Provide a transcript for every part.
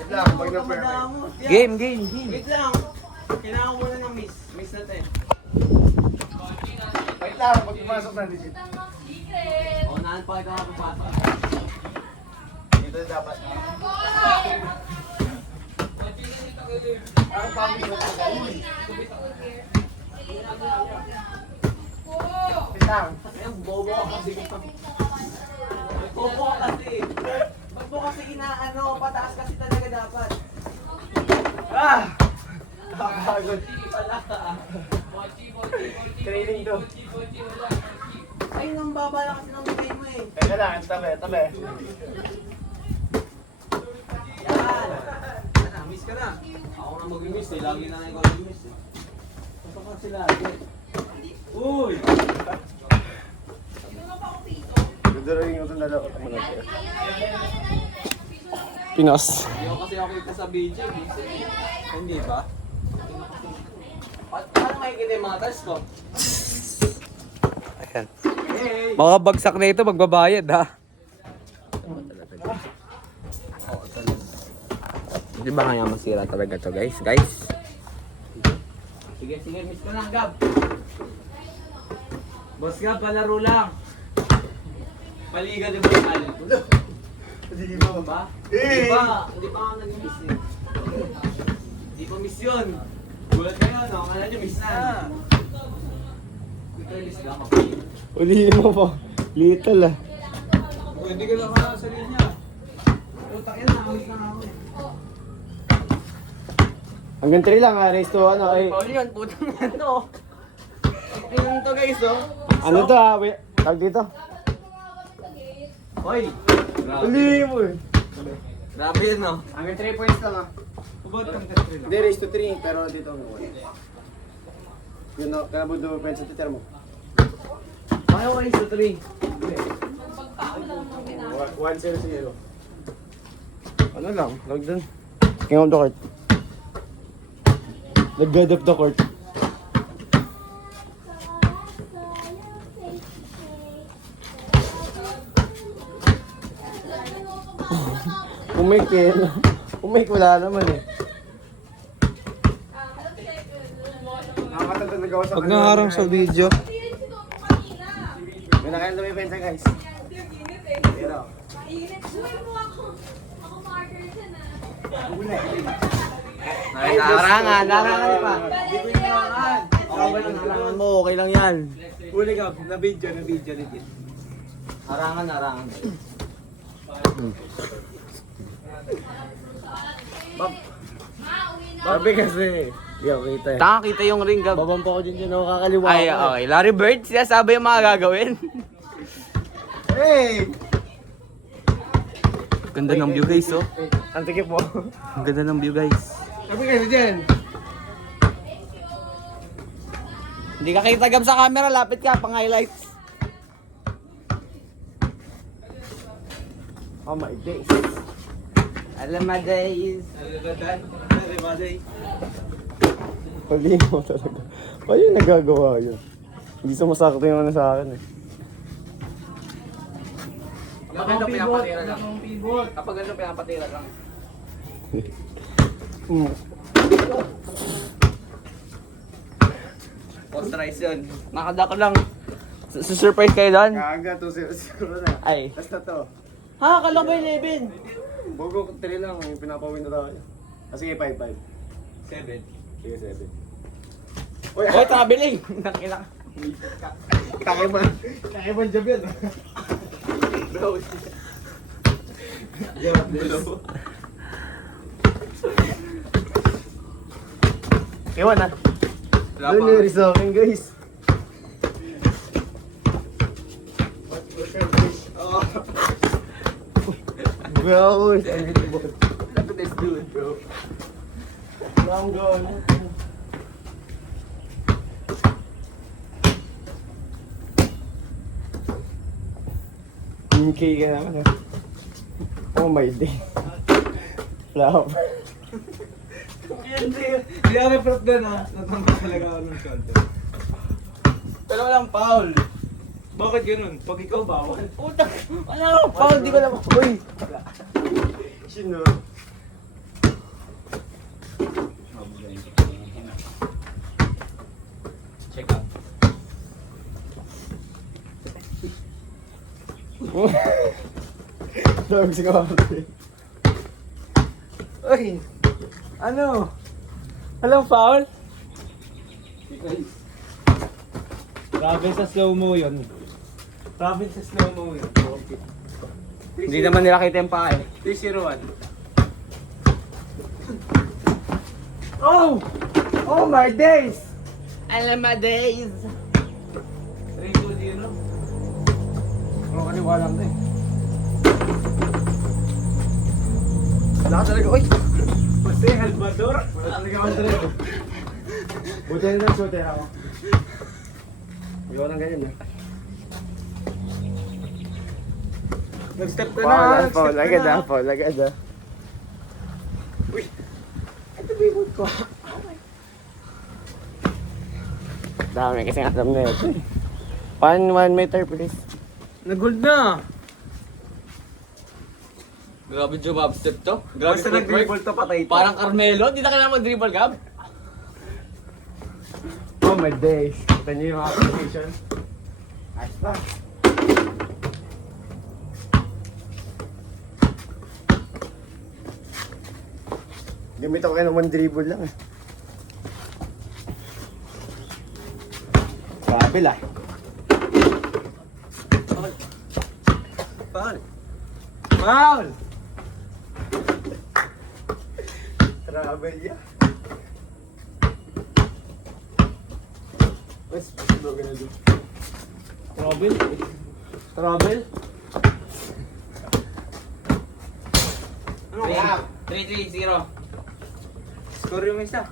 Wait lang, pag na-perfect. Game. Wait lang. Kailangan mo na ng miss. Miss natin. Wait lang, pag pumasok na digit. O, naan pa ikaw papasok. Ito dapat. Ang pangit mo ito. Wait lang. Ayun, bobo ka kasi. Bobo ka kasi. Ba't mo kasi inaano? Pataas kasi talaga dapat. Ah! Nakakagod. Pala ka. Training to. Ay, nang baba lang kasi ng bigay mo eh. Teka lang, tabi. Yan. Miss ka na. Ako na mag-miss eh. Lagi na lang ikaw mag-miss eh. Ito kasi lagi. Uy! Ganda rin yung itong dalawa. Pinos. Hindi ko kasi ako ito sa video. Hindi ba? Paano makikita yung mga test ko? Ayan. Hey! Mga bagsak na ito, magbabayad ha. Di ba kaya masira talaga to guys? Sige, miss ko lang, Gab. Boss Gab, palaro lang. Paliga di ba yung alin? Hindi mo Ba? Eh! Hindi pa ako nag-miss eh. Hindi pa miss yun. Gulat kayo, no? Kala nyo miss na. Ito yung miss lang ako. Ulihin mo po. Little ah. Hindi ko lang sa linya. Utak yan, nakamiss na ako eh. Hanggang 3 lang ha, race to ano ay. Paul yun, putang na to. Tingnan to guys, oh. Ano to ha? Wait, tag dito. Hoy! Grabe. Ulihin mo eh. Grabe yun, no? Hanggang 3 points lang ah. Kubot kang tatlo lang. Hindi, race to 3, pero dito ang 1. Yun no, kaya mo dumapen sa titer mo. Ayaw race to 3. 1-0-0. Ano lang, lag dun. King of the court. The god of the court. Umik eh. Umik wala naman eh. Nakakatanda nagawa sa Pag naharang sa video. May nakain dumipen sa guys. Pero, Narangan pa. Hindi ko inarangan. Okay lang, narangan mo. Okay lang yan. huli ka, na-video legit. Narangan. Sabi kasi, di ako kita eh. Nakakita yung ring gab. Babampa ko din yun, ako kakaliwa Ay, okay. Larry Bird, sinasabi yung mga gagawin. Hey! Ganda ng view guys, oh. Ang tikip mo. Ang ganda ng view guys. Sabi kasi dyan. Hindi ka kita gab sa camera, lapit ka, pang highlights. Oh my days. Alam mo days. Huli mo talaga. Paano yung nagagawa yun? Hindi sumasakto yung ano sa akin eh. Kapag ano pinapatira lang. Kapag ano pinapatira lang. Post-rise yun. Nakadak lang. Surprise kayo doon? Kaaga, 2-0 na. Ay. Basta to. Ha, akala ko 11. Bogo 3 lang, yung pinapawin na tayo. Sige, 5-5. 7. Sige, 7. Oy, traveling. Nakilak. Kakiban job yan. Bro. Ewan na. Doon yung resolving guys. Bro, Look at this dude, bro. I'm going. MK ka naman eh. Oh my day. Flop. Hindi ako na-prop doon ha. Natanggal talaga ako ng shoulder. Pero walang foul. Bakit ganun? Pag ikaw bawal. Putak. Wala akong foul, di ko naman. Uy. Sino? Tawag si Kawarte. Uy! Ano? Alam foul? Grabe sa slow-mo yun. Grabe sa slow-mo yun. Hindi naman nila kita yung paa eh. 3-0-1. Oh! Oh my days! Alam my days! 3-2-0. Ano kaniwala mo eh. Wala ka talaga, oy! Jose Salvador! Wala talaga ako talaga. Buti na lang shooter ako. Ayaw nang ganyan eh. Nag-step ka na! Paul, agad ah, Paul, agad ah. Uy! Ito bibot ko. Dami kasi alam na ito eh. 1 meter please. Nag-gold na! Grabe job step to. Grabe Basta nag-dribble to patay to. Parang Carmelo, di na kailangan mag-dribble, Gab. Oh my days. Kita niyo yung application. Nice pa. Gamit ako kayo naman dribble lang eh. Grabe lah. Foul! Foul! Travel ya. What's what gonna do? Trouble? Trouble? Ano ka? 3-3-0. Score yung isa.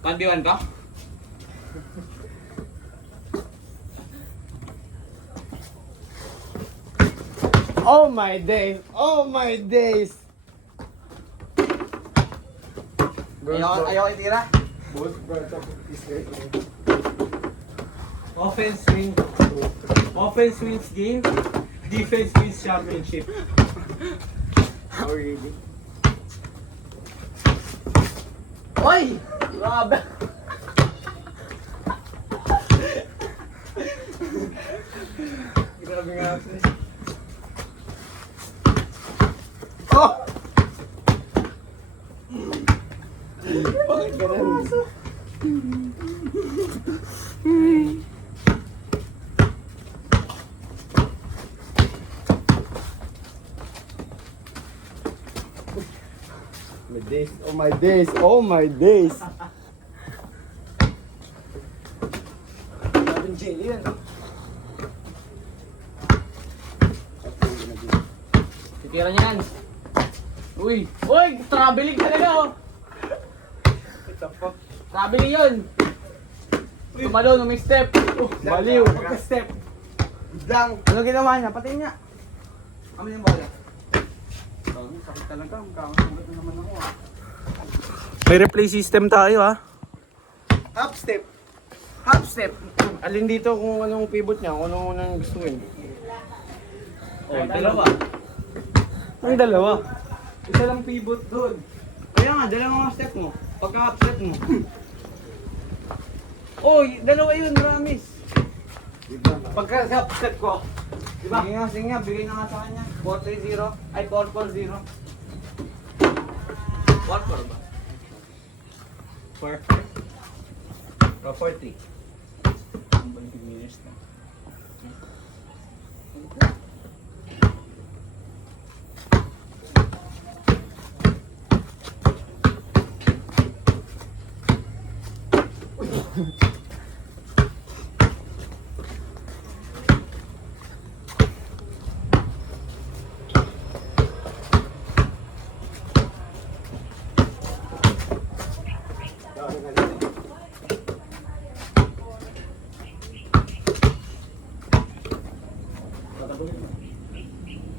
1v1 ka? Oh my days! Oh my days! Ayaw itira. Both brought up this way. Offense wins game. Defense wins championship. Oh really? Oy! Grabe! Grabe nga ako eh. Oh! Bakit ganun? My days, oh my days, oh my days. Daming jelly yan. Titira niyan. Uy! Uy! Traveling talaga oh! What the fuck? Traveling yun! Tumalo nung may step. Baliw! Pagka-step. Biglang. Ano ginawa niya? Patay niya. Kami yung bola. Sakit talaga. Magkakasagot na naman ako ah. May replay system tayo ah. Half step. Half step. Alin dito kung anong pivot niya, kung anong unang gustuin. Oh, dalawa. Ang dalawa. Isa lang pivot doon. Kaya nga, dalawa ang step mo. Pagka half step mo. Oy, dalawa yun, Ramis. Pagka half step ko. Diba? Sige nga, bigay na nga sa kanya. 4-3-0. Ay, 4-4-0. 1-4 ba? 4-3. Ang balik minutes na.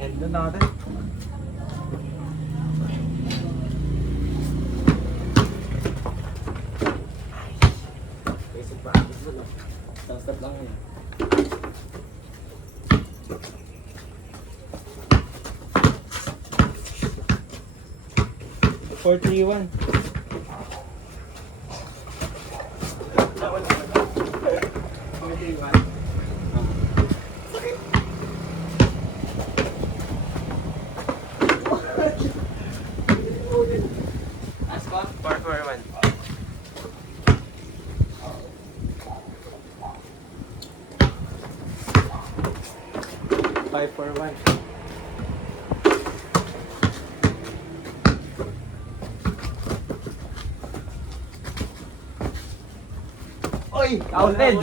End na natin. Basic pa. Isang step lang yun. Four, three, one. Okay, counted.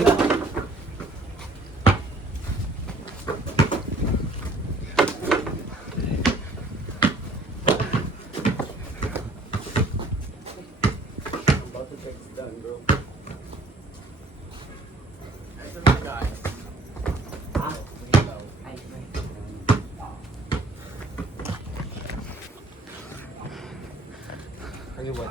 About to text done, bro. Ano ba?